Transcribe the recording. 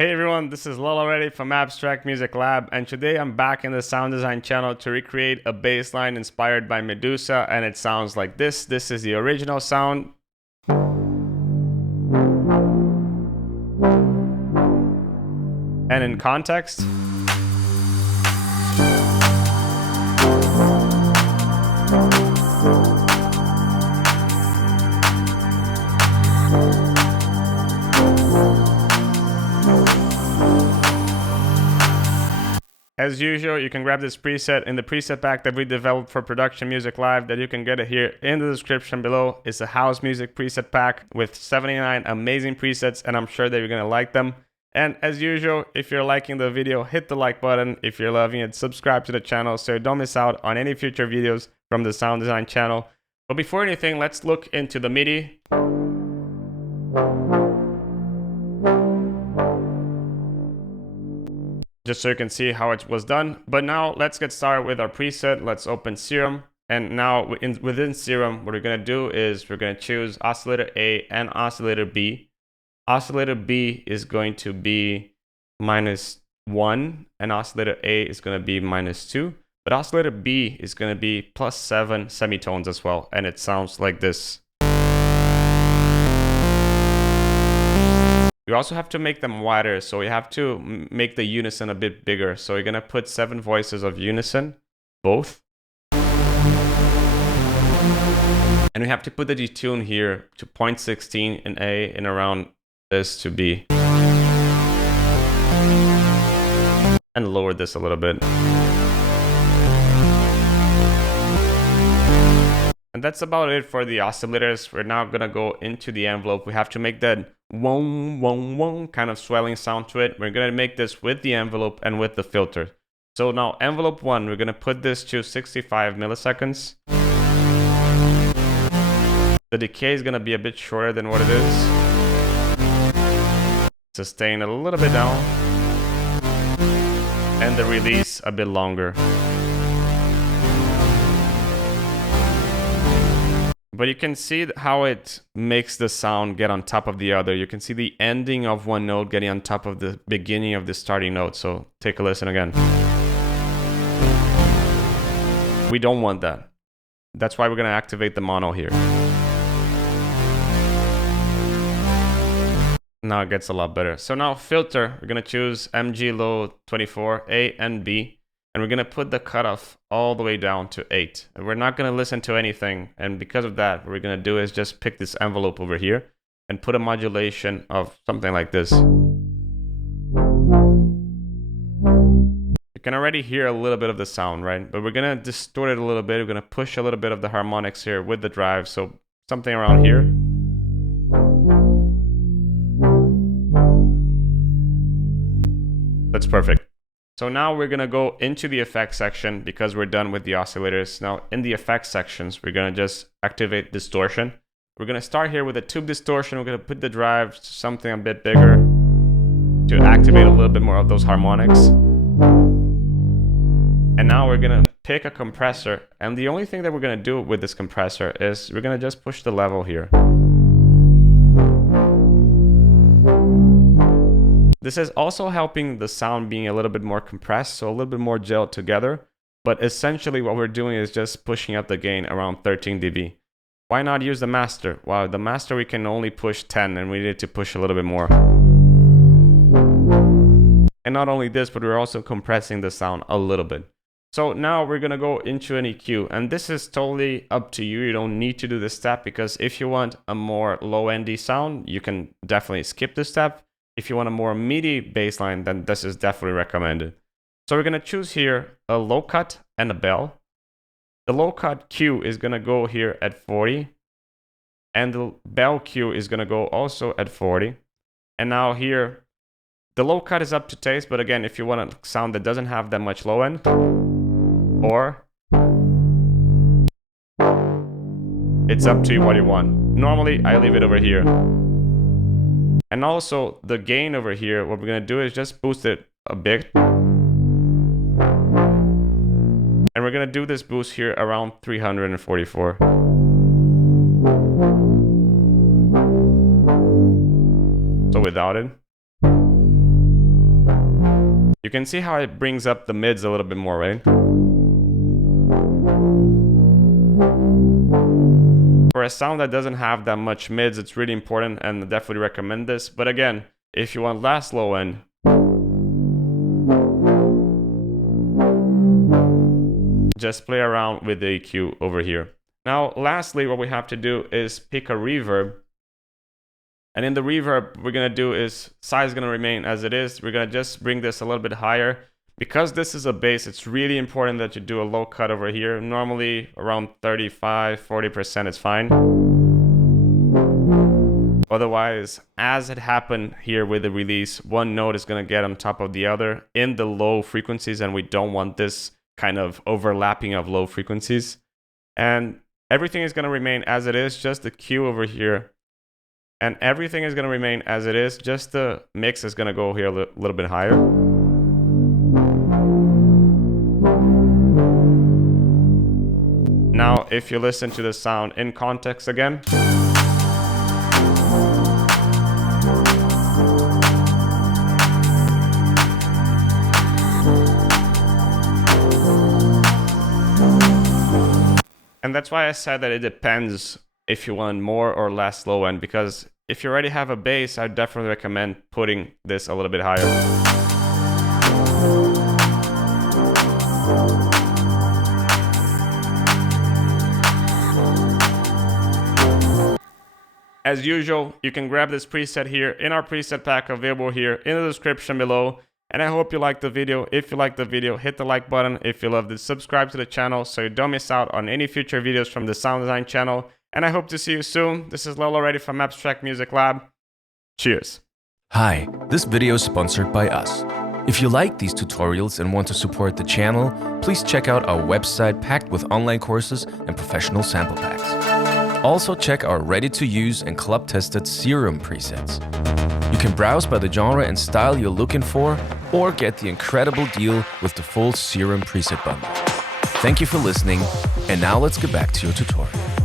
Hey everyone, this is Lol already from Abstract Music Lab, and today I'm back in the sound design channel to recreate a bass line inspired by Meduza, and it sounds like this. This is the original sound. And in context, as usual, you can grab this preset in the preset pack that we developed for Production Music Live that you can get it here in the description below. It's a house music preset pack with 79 amazing presets, and I'm sure that you're going to like them. And as usual, if you're liking the video, hit the like button. If you're loving it, subscribe to the channel so you don't miss out on any future videos from the sound design channel. But before anything, let's look into the MIDI. Just so you can see how it was done. But now let's get started with our preset. Let's open Serum. And now within Serum, what we're going to do is we're going to choose oscillator A and oscillator B. Oscillator B is going to be -1 and oscillator A is going to be -2. But oscillator B is going to be +7 semitones as well. And it sounds like this. You also have to make them wider, so you have to make the unison a bit bigger. So you're gonna put 7 voices of unison, both. And we have to put the detune here to 0.16 in A and around this to B. And lower this a little bit. And that's about it for the oscillators. We're now gonna go into the envelope. We have to make that wong, wong, wong kind of swelling sound to it. We're gonna make this with the envelope and with the filter. So now envelope 1, we're gonna put this to 65 milliseconds. The decay is gonna be a bit shorter than what it is. Sustain a little bit down. And the release a bit longer. But you can see how it makes the sound get on top of the other. You can see the ending of one note getting on top of the beginning of the starting note. So take a listen again. We don't want that. That's why we're going to activate the mono here. Now it gets a lot better. So now filter, we're going to choose MG low 24, A and B. And we're going to put the cutoff all the way down to 8. And we're not going to listen to anything. And because of that, what we're going to do is just pick this envelope over here and put a modulation of something like this. You can already hear a little bit of the sound, right? But we're going to distort it a little bit. We're going to push a little bit of the harmonics here with the drive. So something around here. That's perfect. So now we're going to go into the effects section because we're done with the oscillators. Now in the effects sections, we're going to just activate distortion. We're going to start here with a tube distortion. We're going to put the drive to something a bit bigger to activate a little bit more of those harmonics. And now we're going to pick a compressor. And the only thing that we're going to do with this compressor is we're going to just push the level here. This is also helping the sound being a little bit more compressed, so a little bit more gelled together. But essentially what we're doing is just pushing up the gain around 13 dB. Why not use the master? Well, the master we can only push 10 and we need to push a little bit more. And not only this, but we're also compressing the sound a little bit. So now we're going to go into an EQ, and this is totally up to you. You don't need to do this step because if you want a more low-endy sound, you can definitely skip this step. If you want a more meaty bass line, then this is definitely recommended. So we're going to choose here a low cut and a bell. The low cut Q is going to go here at 40. And the bell Q is going to go also at 40. And now here, the low cut is up to taste. But again, if you want a sound that doesn't have that much low end, or it's up to you what you want. Normally, I leave it over here. And also the gain over here, what we're going to do is just boost it a bit. And we're going to do this boost here around 344. So without it. You can see how it brings up the mids a little bit more, right? For a sound that doesn't have that much mids, it's really important, and I definitely recommend this. But again, if you want last low end, just play around with the EQ over here. Now, lastly, what we have to do is pick a reverb. And in the reverb, we're going to do is size is going to remain as it is. We're going to just bring this a little bit higher. Because this is a bass, it's really important that you do a low cut over here. Normally around 35–40% is fine. Otherwise, as it happened here with the release, one note is going to get on top of the other in the low frequencies, and we don't want this kind of overlapping of low frequencies. And everything is going to remain as it is, just the Q over here. And everything is going to remain as it is, just the mix is going to go here a little bit higher. Now, if you listen to the sound in context again, and that's why I said that it depends if you want more or less low end, because if you already have a bass, I definitely recommend putting this a little bit higher. As usual, you can grab this preset here in our preset pack available here in the description below. And I hope you liked the video. If you liked the video, hit the like button. If you loved it, subscribe to the channel so you don't miss out on any future videos from the Sound Design channel. And I hope to see you soon. This is Lolo Ready from Abstract Music Lab. Cheers. Hi, this video is sponsored by us. If you like these tutorials and want to support the channel, please check out our website packed with online courses and professional sample packs. Also check our ready-to-use and club-tested Serum presets. You can browse by the genre and style you're looking for, or get the incredible deal with the full Serum preset bundle. Thank you for listening, and now let's get back to your tutorial.